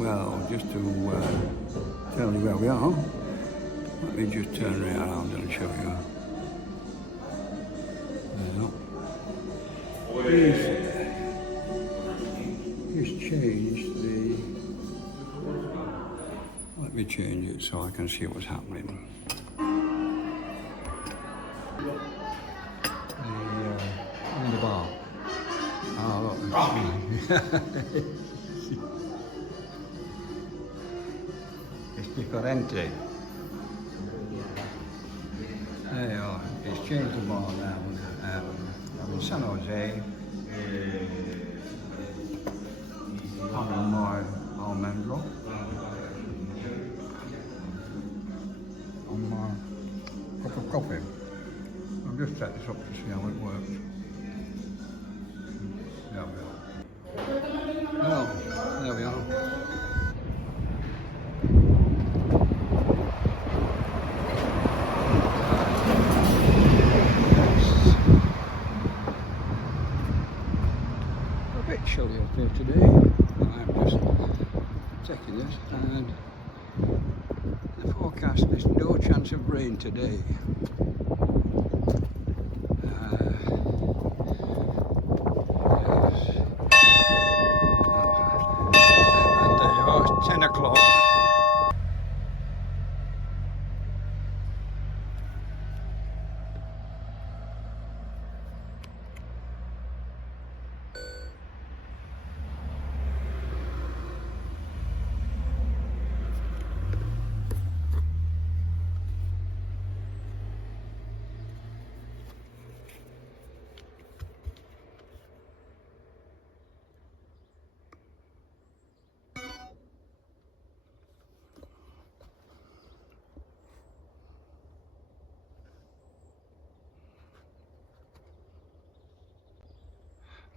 Well, just to tell you where we are, let me just turn right around and show you. He's changed the... Let me change it so I can see what's happening. In the bar. Oh, it's differente. There you are. It's changed the bar now. I'm in San Jose. Having my almendro. On my cup of coffee. I'll just set this up to see how it works. There we are. Well, there we are. A bit chilly up here today. I'm just taking this, and the forecast is no chance of rain today. And there you are, 10 o'clock.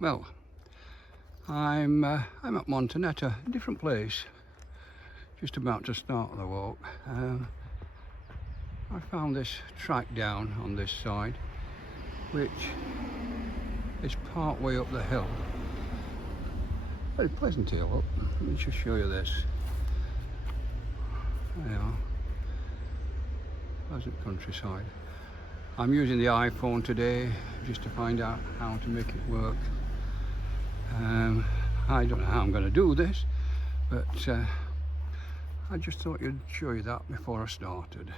Well, I'm at Montaneta, a different place, just about to start the walk. I found this track down on this side, which is part way up the hill. Very pleasant hill up. Let me just show you this. There you are. Pleasant countryside. I'm using the iPhone today just to find out how to make it work. I don't know how I'm going to do this, but I just thought I'd show you that before I started.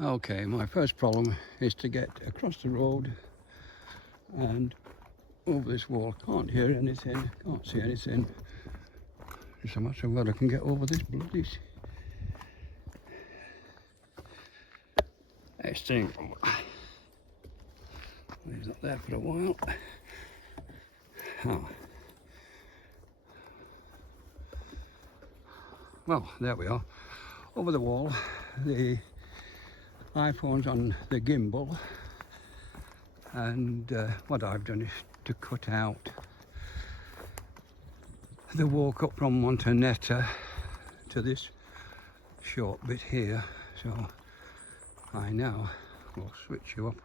Okay, my first problem is to get across the road and over this wall. Can't hear anything, can't see anything. Just a matter of whether I can get over this bloody thing. Leave that there for a while. Oh. Well, there we are. Over the wall, the iPhone's on the gimbal, and what I've done is to cut out the walk up from Montaneta to this short bit here. So I now will switch you up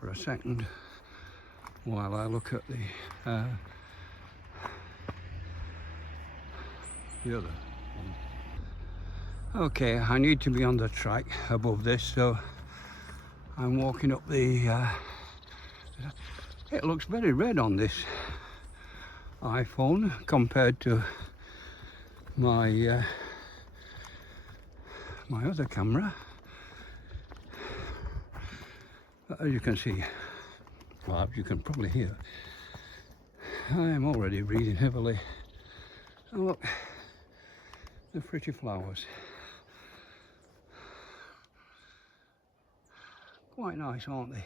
for a second while I look at the other one. Okay, I need to be on the track above this, so I'm walking up the it looks very red on this iPhone compared to my my other camera. But as you can see, well, as you can probably hear, I am already breathing heavily. Oh, look, the pretty flowers. Quite nice, aren't they?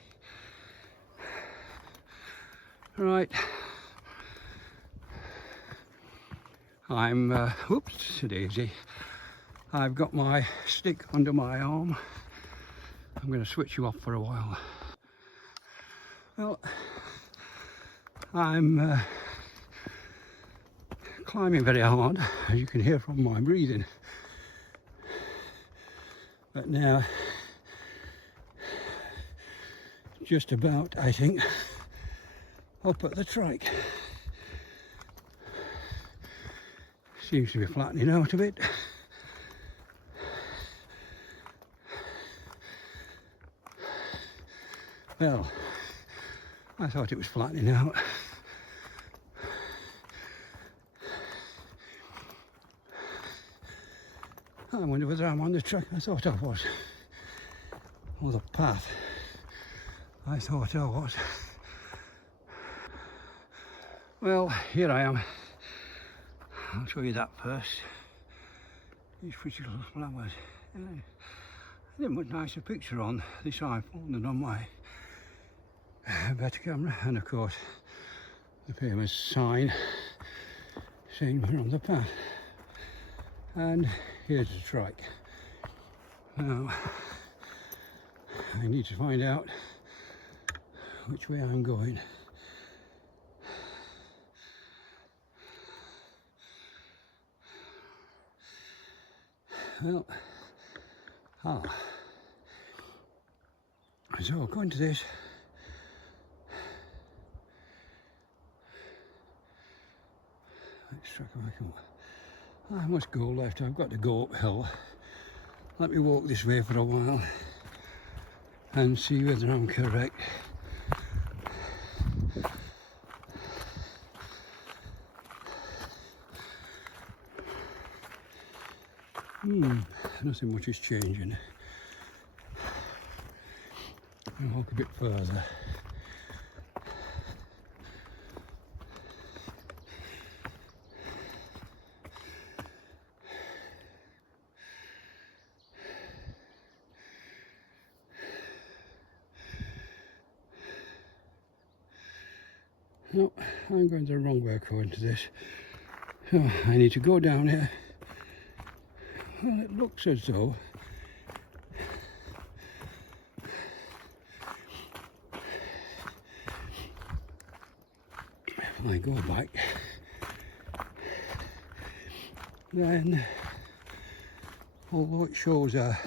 Right. I'm, whoops, daisy. I've got my stick under my arm. I'm going to switch you off for a while. Well, I'm climbing very hard, as you can hear from my breathing. But now, just about, I think, up at the track. Seems to be flattening out a bit. Well, I thought it was flattening out. I wonder whether I'm on the track I thought I was, or the path I thought I was. Well, here I am. I'll show you that first. These pretty little flowers. I didn't put a nicer picture on this iPhone than on my better camera, and of course the famous sign saying we're on the path. And here's the trike. Now I need to find out which way I'm going. Well, so according to this, let's track if I can. I must go left. I've got to go uphill. Let me walk this way for a while and see whether I'm correct. Nothing much is changing. I'll walk a bit further. No, I'm going the wrong way according to this. So I need to go down here. Well, it looks as though if I go back, then although it shows a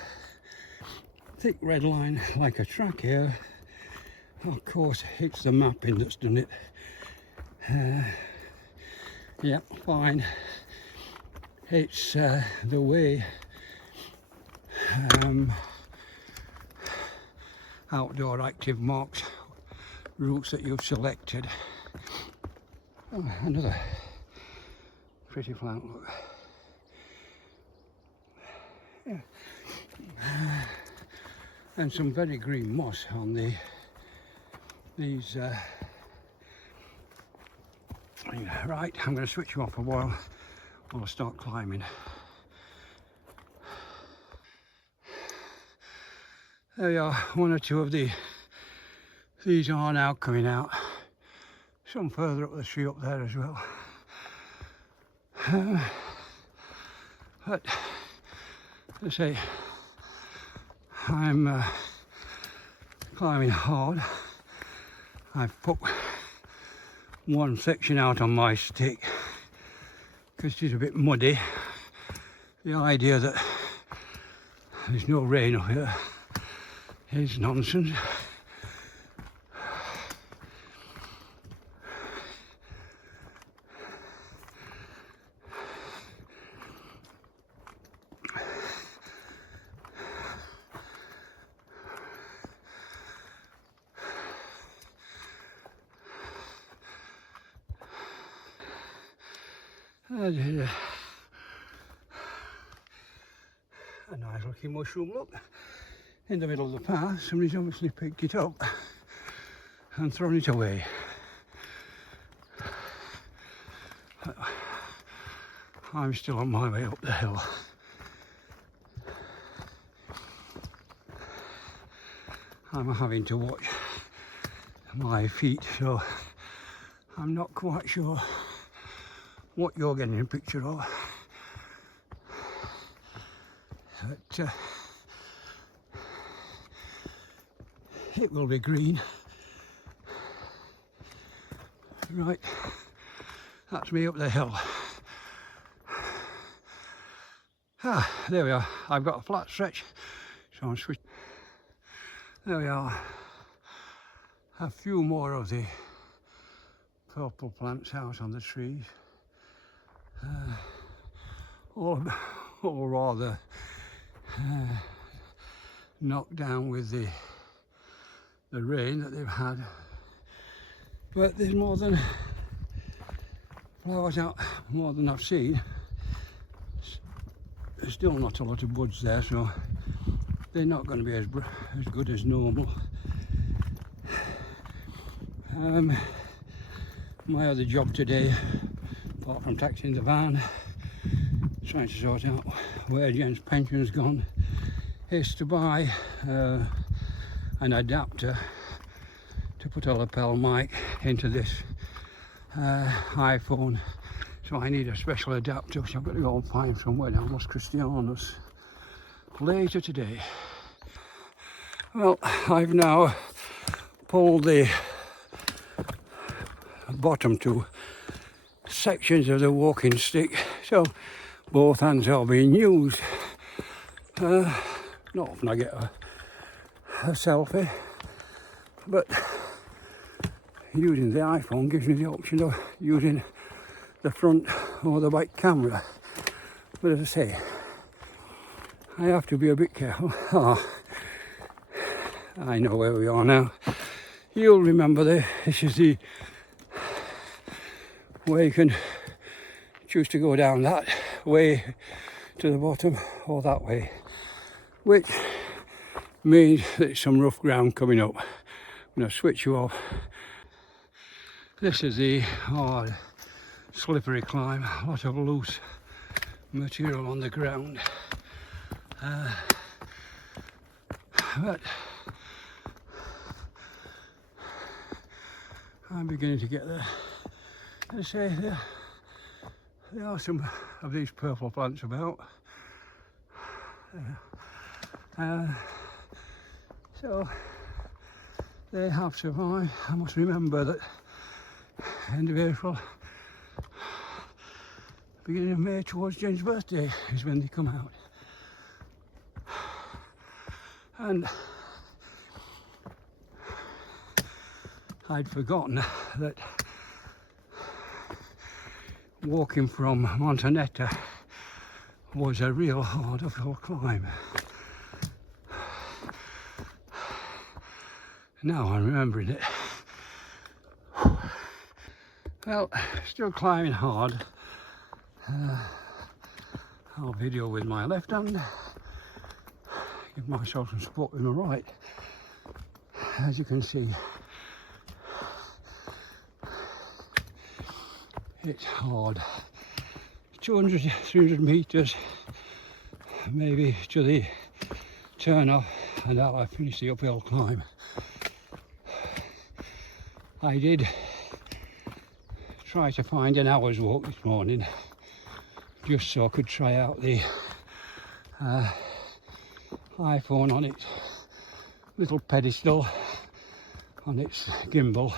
thick red line like a track here, of course it's the mapping that's done it. Yeah, fine. It's the way outdoor active marks routes that you've selected. Oh, another pretty flat look. Yeah. And some very green moss on these. Right, I'm going to switch you off a while. I'll start climbing. There we are, one or two of these are now coming out. Some further up the tree up there as well. But as I say, I'm climbing hard. I've put one section out on my stick because it's a bit muddy. The idea that there's no rain up here is nonsense. A nice looking mushroom, look, in the middle of the path. Somebody's obviously picked it up and thrown it away. I'm still on my way up the hill. I'm having to watch my feet, so I'm not quite sure what you're getting a picture of. But it will be green. Right, that's me up the hill. There we are. I've got a flat stretch, so I'm switching. There we are. A few more of the purple plants out on the trees. or rather knocked down with the rain that they've had. But there's more than flowers out, more than I've seen. There's still not a lot of buds there, so they're not going to be as good as normal. My other job today, apart from taxiing the van, trying to sort out where Jen's pension's gone, is to buy an adapter to put a lapel mic into this iPhone. So I need a special adapter, which I've got to go and find somewhere down Los Cristianos later today. Well, I've now pulled the bottom two sections of the walking stick, so both hands are being used. Not often I get a selfie, but using the iPhone gives me the option of using the front or the back camera. But as I say, I have to be a bit careful. I know where we are now. You'll remember this is the way you can choose to go down that way to the bottom or that way, which means there's some rough ground coming up. I'm going to switch you off. This is the hard, slippery climb, a lot of loose material on the ground. But I'm beginning to get there. As I say, there are some of these purple plants about. So they have survived. I must remember that end of April, beginning of May, towards Jen's birthday is when they come out. And I'd forgotten that walking from Montaneta was a real hard uphill climb. Now I'm remembering it. Well, still climbing hard. I'll video with my left hand, give myself some support with my right. As you can see, it's hard. 200, 300 metres, maybe to the turn off, and that'll have finished the uphill climb. I did try to find an hour's walk this morning, just so I could try out the iPhone on its little pedestal, on its gimbal,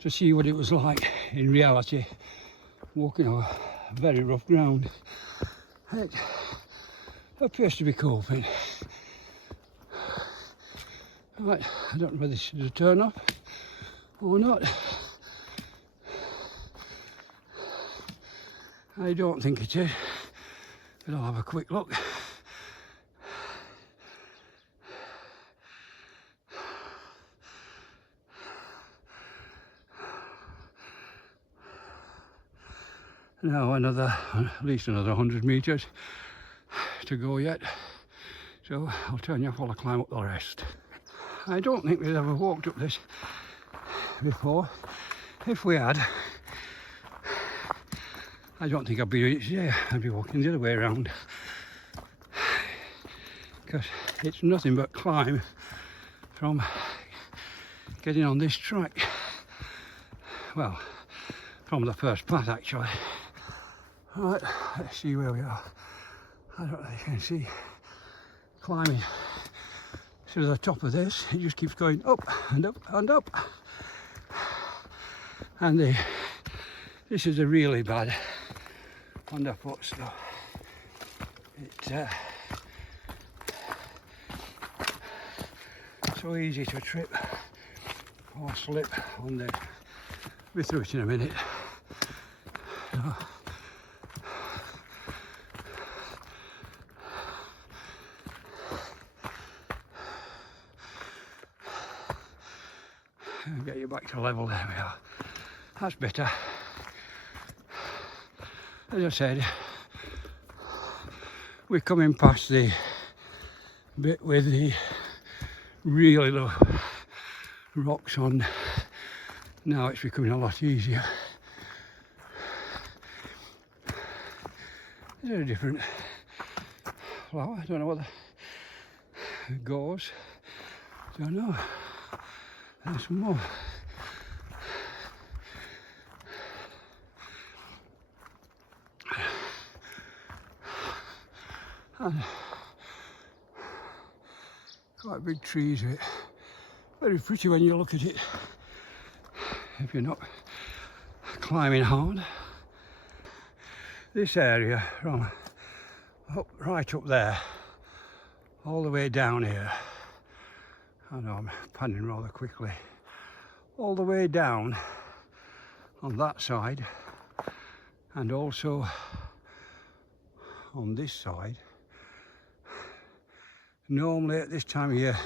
to see what it was like in reality, walking over very rough ground. It appears to be coping. Right, I don't know whether this is a turn off or not. I don't think it is, but I'll have a quick look. Now at least another 100 metres to go yet, so I'll turn you off while I climb up the rest. I don't think we've ever walked up this before. If we had, I don't think I'd be doing it today. I'd be walking the other way around, because it's nothing but climb from getting on this track. Well, from the first part actually. Right, let's see where we are. I don't know if you can see. Climbing to the top of this, it just keeps going up and up and up. And this is a really bad underfoot stuff. It's so easy to trip or slip on the. We'll be through it in a minute. So, get you back to level. There we are. That's better. As I said, we're coming past the bit with the really low rocks on. Now it's becoming a lot easier. They're a different flower. I don't know what it goes. Don't know. There's some more. And quite big trees here. Very pretty when you look at it, if you're not climbing hard. This area from right up there all the way down here, I know I'm panning rather quickly, all the way down on that side and also on this side. Normally at this time of year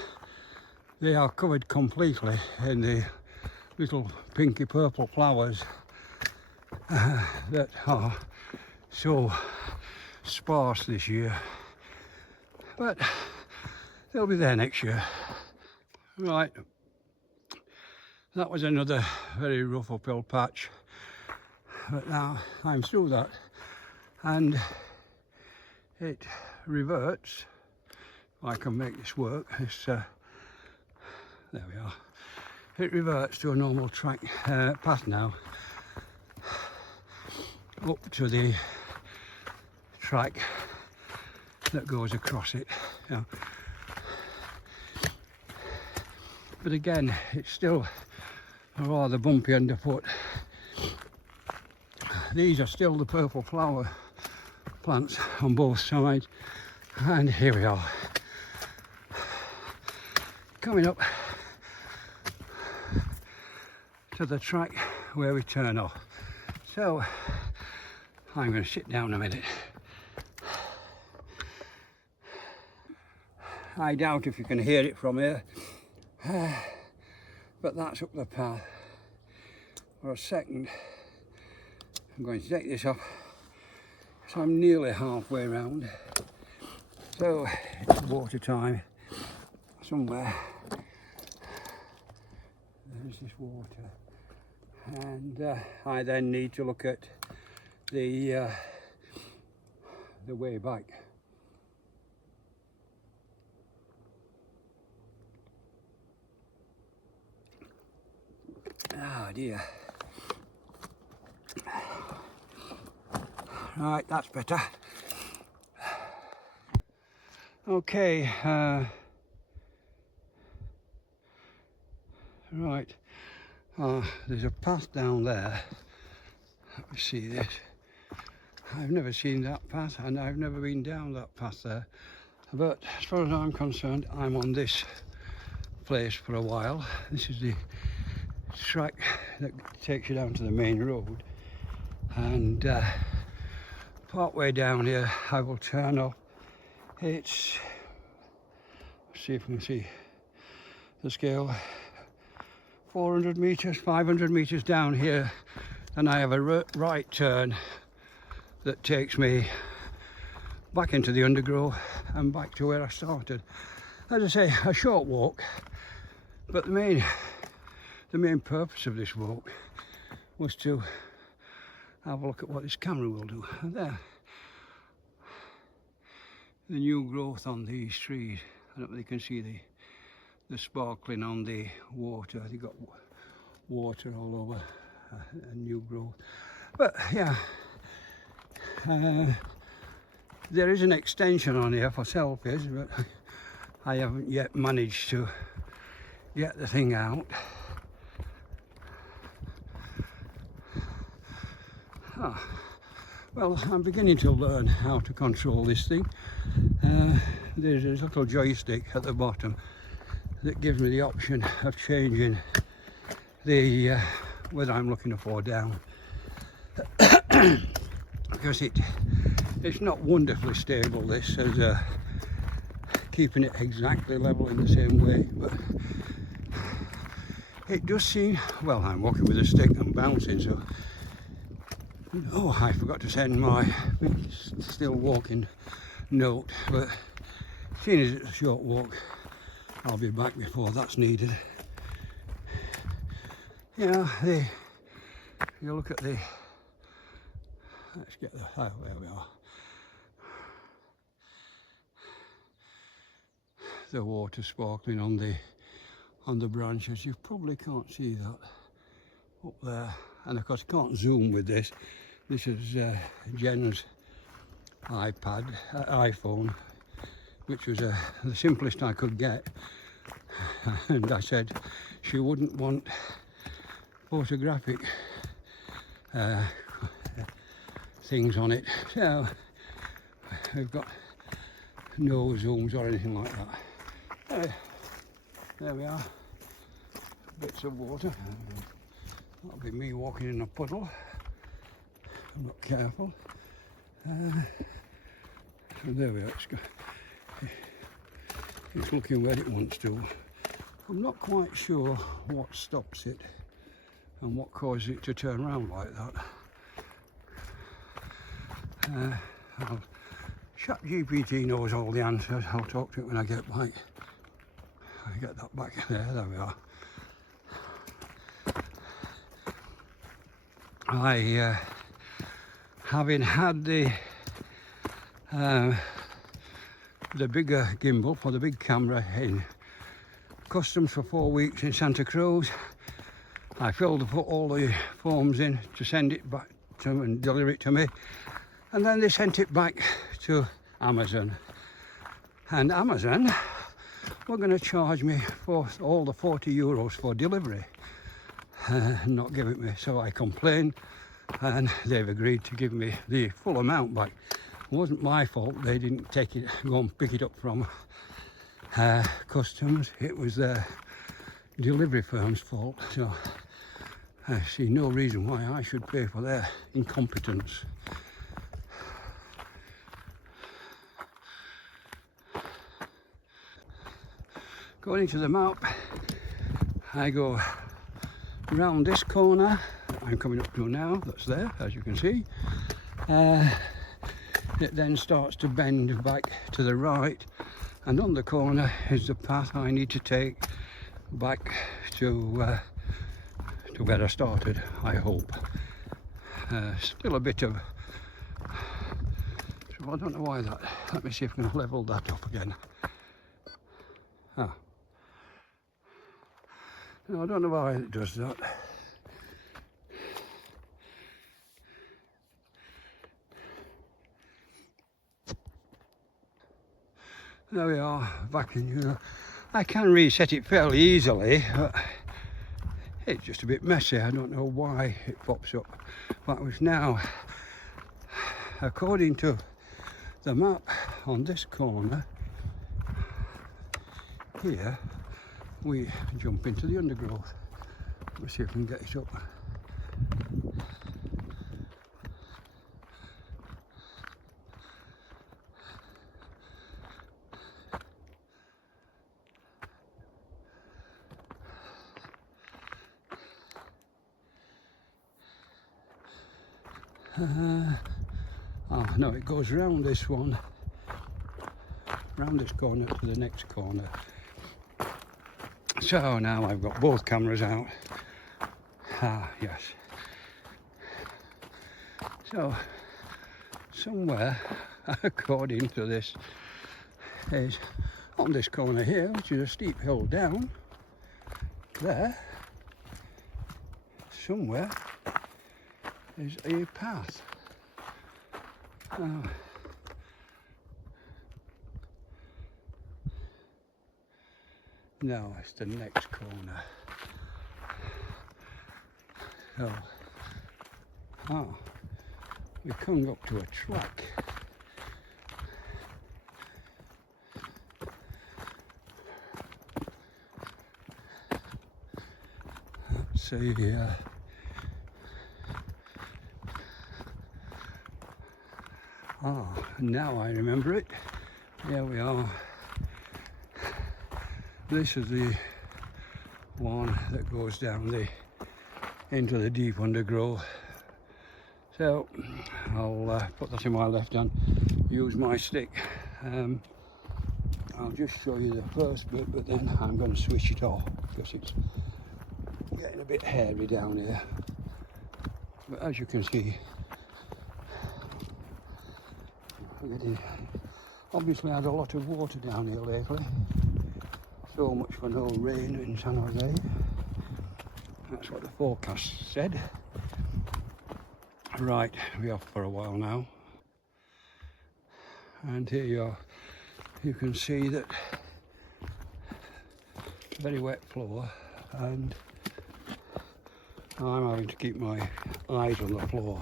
they are covered completely in the little pinky purple flowers that are so sparse this year, but they'll be there next year. Right, that was another very rough uphill patch, but now I'm through that and it reverts. I can make this work. It's there we are. It reverts to a normal track path now, up to the track that goes across it. You know. But again, it's still rather bumpy underfoot. These are still the purple flower plants on both sides, and here we are, coming up to the track where we turn off. So I'm going to sit down a minute. I doubt if you can hear it from here, but that's up the path. For a second, I'm going to take this off, so I'm nearly halfway round. So it's water time somewhere. There's this water, and I then need to look at the way back. Oh dear. Right, that's better. Okay, right, there's a path down there. Let me see this. I've never seen that path and I've never been down that path there, but as far as I'm concerned, I'm on this place for a while. This is the track that takes you down to the main road, and part way down here I will turn off. It's, let's see if we can see the scale, 400 meters, 500 meters down here, and I have a right turn that takes me back into the undergrowth and back to where I started. As I say, a short walk, but the main purpose of this walk was to have a look at what this camera will do. And there, the new growth on these trees. I don't know if you can see the sparkling on the water. They've got water all over, new growth. But yeah, there is an extension on here for selfies, but I haven't yet managed to get the thing out. Well, I'm beginning to learn how to control this thing. There's a little joystick at the bottom that gives me the option of changing the whether I'm looking up or down, because it's not wonderfully stable, this, as keeping it exactly level in the same way, but it does seem, well, I'm walking with a stick and bouncing, so. Oh, I forgot to send my still walking note, but seeing as it's a short walk, I'll be back before that's needed. You know, you look at the, let's get the, oh, there we are. The water sparkling on the branches. You probably can't see that up there, and of course you can't zoom with this. This is Jen's iPhone, which was the simplest I could get, and I said she wouldn't want photographic things on it, so we've got no zooms or anything like that. There we are, bits of water. That'll be me walking in a puddle. I'm not careful. So there we are. It's looking where it wants to. I'm not quite sure what stops it and what causes it to turn around like that. ChatGPT knows all the answers. I'll talk to it when I get back. I get that back there. There we are. Having had the bigger gimbal for the big camera in customs for 4 weeks in Santa Cruz, I filled all the forms in to send it back to them and deliver it to me, and then they sent it back to Amazon, and Amazon were going to charge me for all the €40 for delivery, not give it me. So I complained, and they've agreed to give me the full amount back. It wasn't my fault. They didn't take it, go and pick it up from customs. It was the delivery firm's fault. So I see no reason why I should pay for their incompetence. According to the map, I go round this corner I'm coming up to now, that's there, as you can see. It then starts to bend back to the right, and on the corner is the path I need to take back to where I started, I hope. Still a bit of, so I don't know why that, let me see if I can level that up again. No, I don't know why it does that. There we are, back in, you know. I can reset it fairly easily, but it's just a bit messy. I don't know why it pops up. That was now, according to the map on this corner here, we jump into the undergrowth. Let's see if we can get it up. Oh no, it goes round this one, round this corner to the next corner. So now I've got both cameras out. Yes. So somewhere, according to this, is on this corner here, which is a steep hill down there, somewhere is a path. No, it's the next corner. So, we come up to a track. Let's see here. Now I remember it. Here we are. This is the one that goes down into the deep undergrowth. So I'll put that in my left hand, use my stick. I'll just show you the first bit, but then I'm going to switch it off because it's getting a bit hairy down here. But as you can see, obviously had a lot of water down here lately. So much for no rain in San Jose. That's what the forecast said. Right, we're off for a while now. And here you are. You can see that very wet floor, and I'm having to keep my eyes on the floor.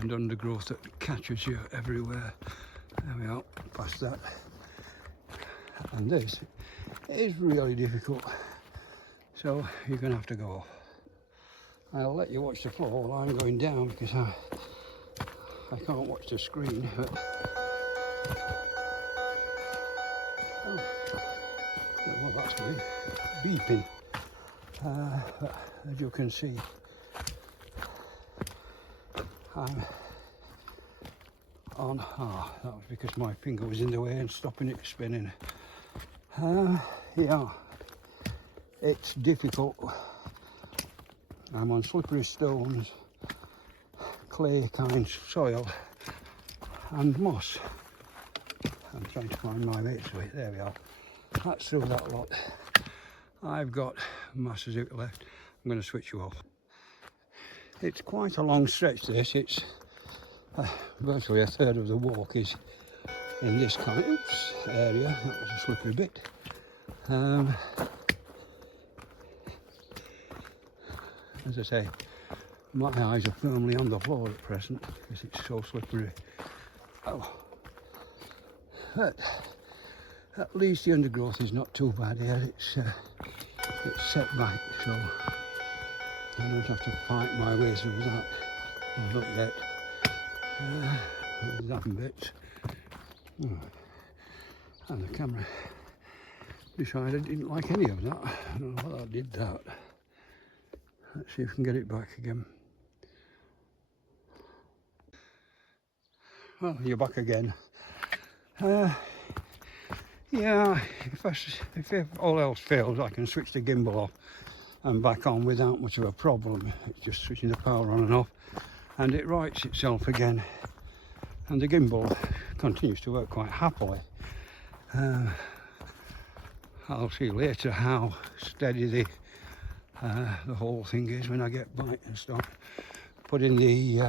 And undergrowth that catches you everywhere. There we are, past that. And this is really difficult, so you're going to have to go off. I'll let you watch the floor while I'm going down because I can't watch the screen. But oh, well, that's me beeping. But as you can see, I'm on. That was because my finger was in the way and stopping it spinning. Yeah, it's difficult. I'm on slippery stones, clay kind soil, and moss. I'm trying to find my way through it. There we are. That's through that lot. I've got masses of it left. I'm going to switch you off. It's quite a long stretch, this. It's virtually a third of the walk is in this kind of area. That was a slippery bit. As I say, my eyes are firmly on the floor at present because it's so slippery. Oh, but at least the undergrowth is not too bad here. It's set back, so I don't have to fight my way through that. Well, not yet. That bit. And the camera decided it didn't like any of that. I don't know what I did that. Let's see if we can get it back again. Well, you're back again. Yeah, if all else fails, I can switch the gimbal off and back on without much of a problem. It's just switching the power on and off, and it rights itself again. And the gimbal continues to work quite happily. I'll see later how steady the whole thing is when I get back and start putting the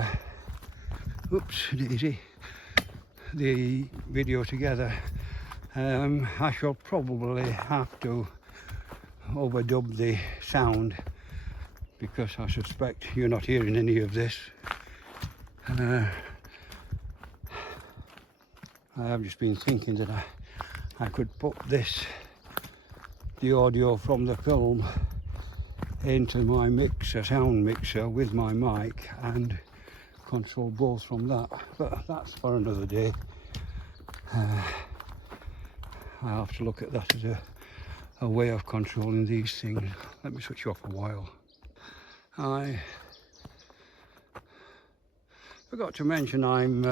the video together. I shall probably have to overdub the sound because I suspect you're not hearing any of this. I have just been thinking that I could put the audio from the film into my mixer, sound mixer with my mic, and control both from that, but that's for another day. I'll have to look at that as a way of controlling these things. Let me switch you off a while. I forgot to mention I'm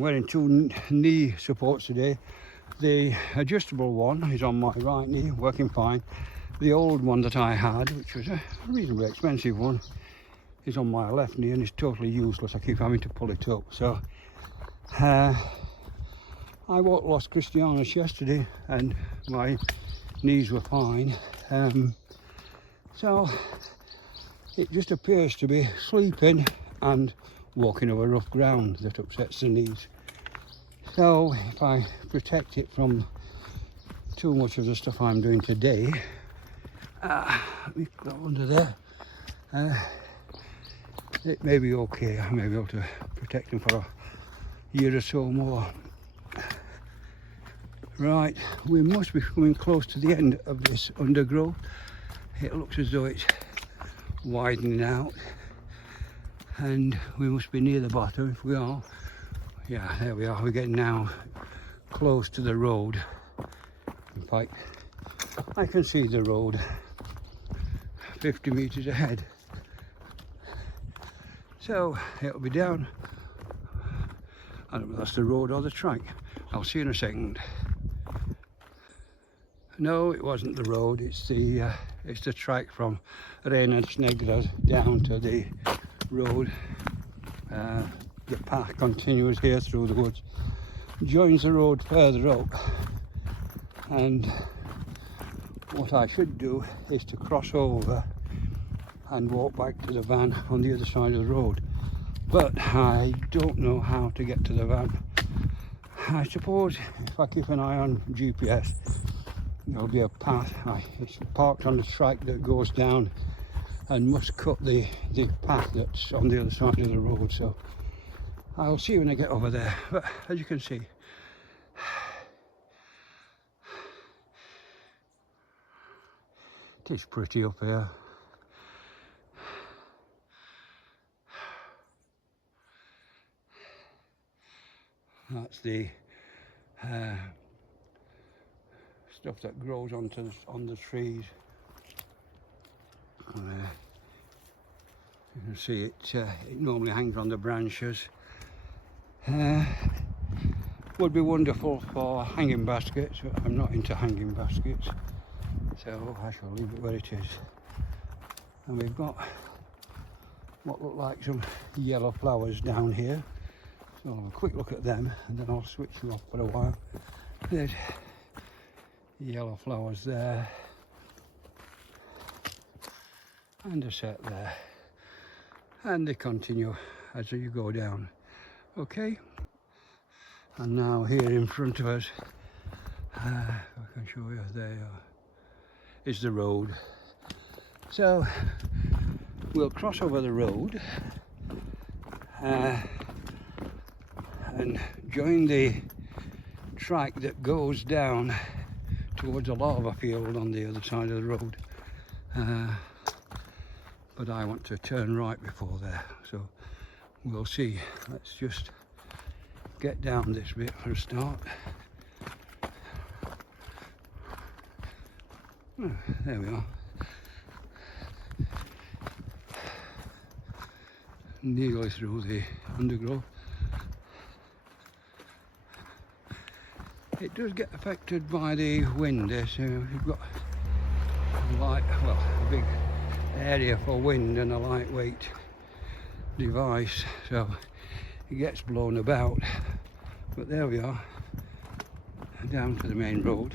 wearing two knee supports today. The adjustable one is on my right knee, working fine. The old one that I had, which was a reasonably expensive one, is on my left knee and is totally useless. I keep having to pull it up. So I walked Los Cristianos yesterday and my knees were fine. So it just appears to be sleeping and walking over rough ground that upsets the knees. So if I protect it from too much of the stuff I'm doing today, let me go under there. It may be okay. I may be able to protect them for a year or so more. Right, we must be coming close to the end of this undergrowth. It looks as though it's widening out, and we must be near the bottom. If we are, yeah, there we are. We're getting now close to the road. turnpike, I can see the road 50 metres ahead. So it'll be down, I don't know if that's the road or the track. I'll see in a second. No, it wasn't the road, it's the track from Reynolds Negras down to the road. The path continues here through the woods, joins the road further up, and what I should do is to cross over and walk back to the van on the other side of the road, but I don't know how to get to the van. I suppose if I keep an eye on GPS, there'll be a path. It's parked on the track that goes down and must cut the path that's on the other side of the road, so I'll see when I get over there. But as you can see, it is pretty up here. That's the stuff that grows on the trees. You can see it normally hangs on the branches. Would be wonderful for hanging baskets, but I'm not into hanging baskets, so I shall leave it where it is. And we've got what look like some yellow flowers down here, so I'll have a quick look at them and then I'll switch you off for a while. There's yellow flowers there and a set there, and they continue as you go down. Okay, and now here in front of us, if I can show you, there is the road. So we'll cross over the road and join the track that goes down towards a lava field on the other side of the road. But I want to turn right before there, so we'll see. Let's just get down this bit for a start. Oh, there we are. Nearly through the undergrowth. It does get affected by the wind there, so you've got a big area for wind and a lightweight device, so it gets blown about. But there we are, down to the main road.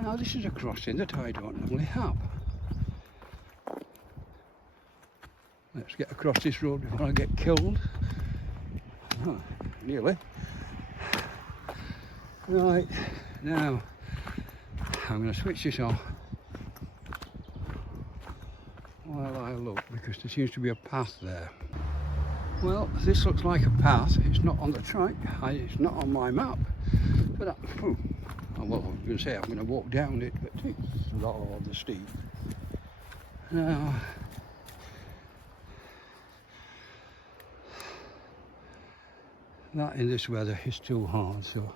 Now this is a crossing that I don't normally have. Let's get across this road before I get killed. Oh, nearly. Right, now I'm going to switch this off while I look, because there seems to be a path there. Well, this looks like a path. It's not on the track, it's not on my map, but well, I was going to say I'm going to walk down it, but it's rather steep. Now, that in this weather is too hard, so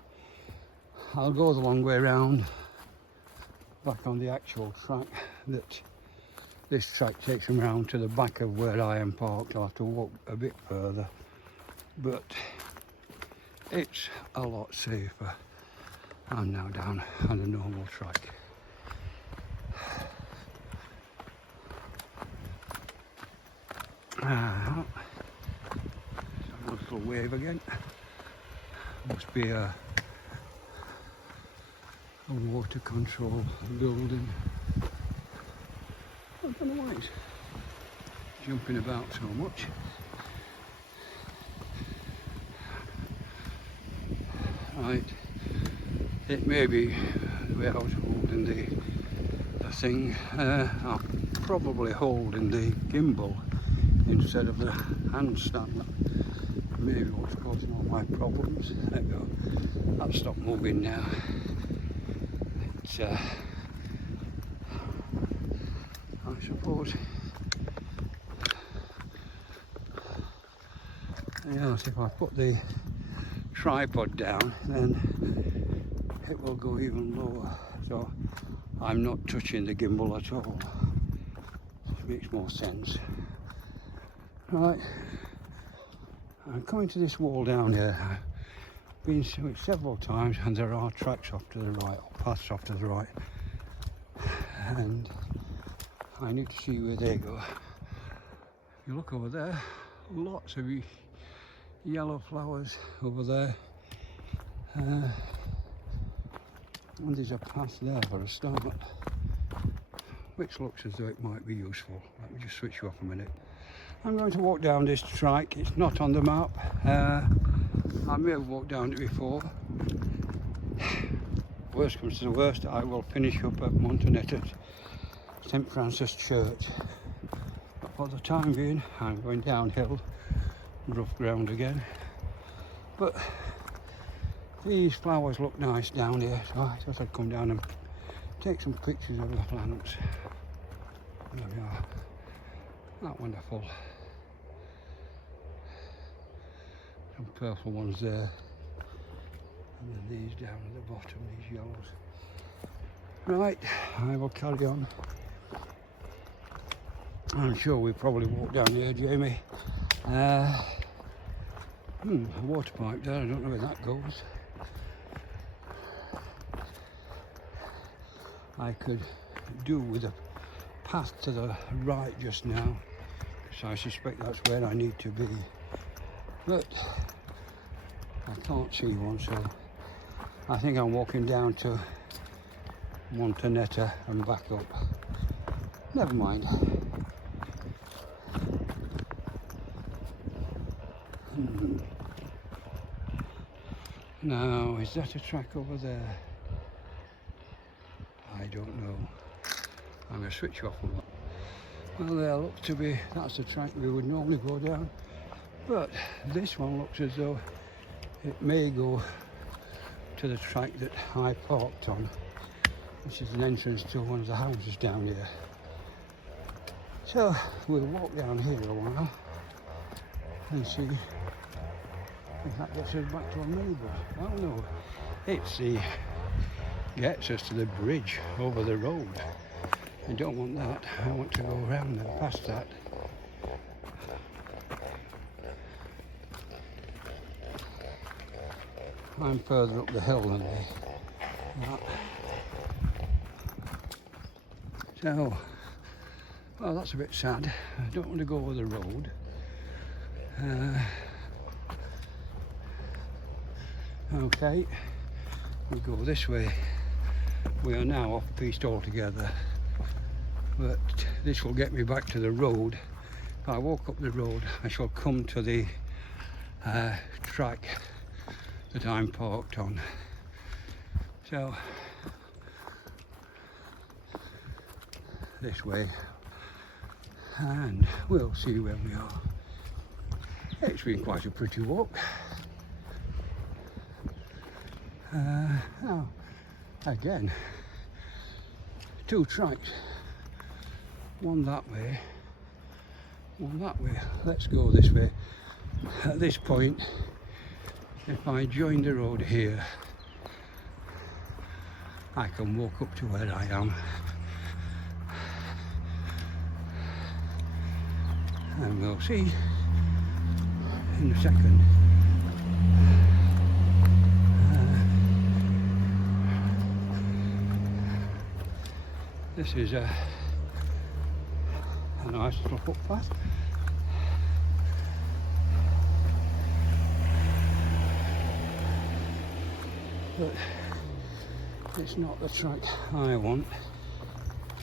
I'll go the long way round back on the actual track. That this track takes me round to the back of where I am parked. I'll have to walk a bit further, but it's a lot safer. I'm now down on a normal track. A little wave again. Must be a water control building. I don't know why it's jumping about so much. Right, it may be the way I was holding the thing. I'm probably holding the gimbal instead of the handstand. Maybe what's causing all my problems. There we go. I've stopped moving now. It's I suppose, yes, if I put the tripod down, then it will go even lower. I'm not touching the gimbal at all. It makes more sense. Right, I'm coming to this wall down here. I've been to it several times, and there are tracks off to the right, or paths off to the right, and I need to see where they go. If you look over there, lots of yellow flowers over there, and there's a path there for a start, which looks as though it might be useful. Let me just switch you off a minute. I'm going to walk down this track. It's not on the map. I may have walked down it before. Worst comes to the worst, I will finish up at Montaneta, St. Francis Church. But for the time being, I'm going downhill, rough ground again. But these flowers look nice down here, so I thought I'd come down and take some pictures of the plants. There we are. That wonderful. Some purple ones there. And then these down at the bottom, these yellows. Right, I will carry on. I'm sure we probably walk down here, Jamie. A water pipe there, I don't know where that goes. I could do with a path to the right just now, so I suspect that's where I need to be. But I can't see one, so I think I'm walking down to Montaneta and back up. Never mind. Now, is that a track over there? I don't know. I'm going to switch you off a lot. Well, there looks to be, that's the track we would normally go down. But this one looks as though it may go to the track that I parked on, which is an entrance to one of the houses down here. So we'll walk down here a while and see if that gets us back to our neighbour. Oh no, gets us to the bridge over the road. I don't want that. I want to go around and past that. I'm further up the hill than they. So, well, that's a bit sad. I don't want to go over the road. Okay, we go this way. We are now off piste altogether, but this will get me back to the road. If I walk up the road, I shall come to the track that I'm parked on. So this way, and we'll see where we are. It's been quite a pretty walk. Now, again, two tracks, one that way, one that way. Let's go this way. At this point, if I join the road here, I can walk up to where I am. And we'll see in a second. This is a nice little footpath. But it's not the track I want.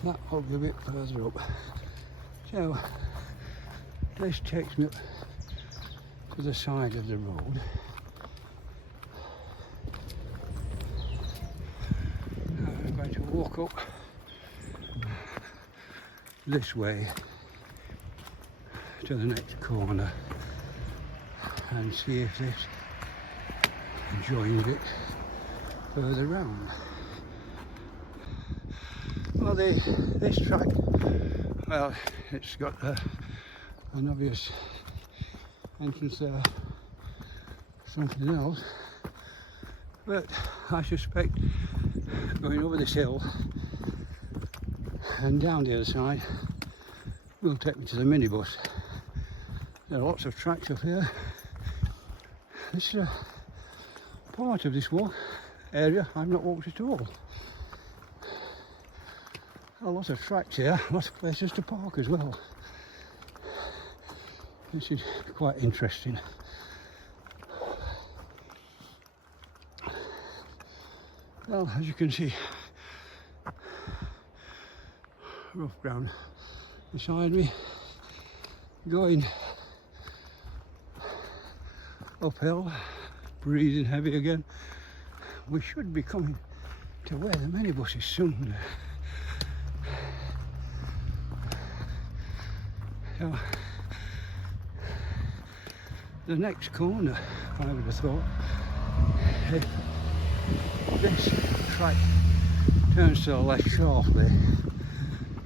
That will be a bit further up. So this takes me up to the side of the road. I'm going to walk up this way to the next corner and see if this joins it further round. Well, this track, well, it's got an obvious entrance there, something else, but I suspect going over this hill and down the other side will take me to the minibus. There are lots of tracks up here. This is a part of this walk area I've not walked at all. A lot of tracks here, lots of places to park as well. This is quite interesting. Well, as you can see, rough ground beside me, going uphill, breathing heavy again. We should be coming to where the minibus is soon. So, the next corner, I would have thought, if this track turns to the left sharply,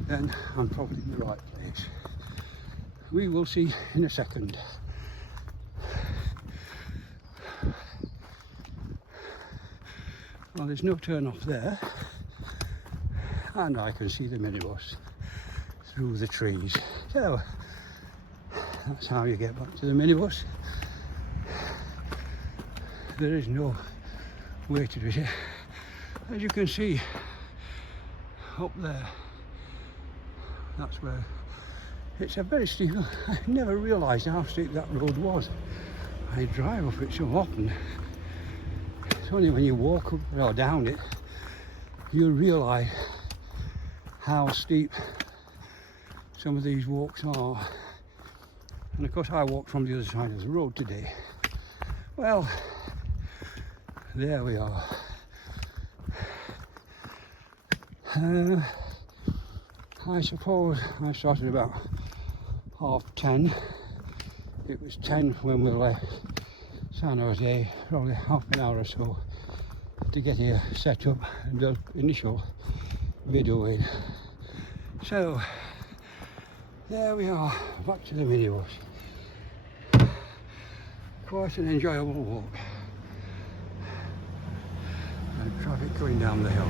then I'm probably in the right place. We will see in a second. Well, there's no turn off there, and I can see the minibus through the trees. So that's how you get back to the minibus. There is no way to do it. As you can see up there, that's where it's a very steep. I never realised how steep that road was. I drive up it so often. It's only when you walk up or down it you realise how steep some of these walks are. And of course I walked from the other side of the road today. Well, there we are. I suppose I started about 10:30. It was 10 when we left San Jose, probably half an hour or so to get here set up and the initial videoing. So there we are, back to the minibus. Quite an enjoyable walk. And traffic going down the hill.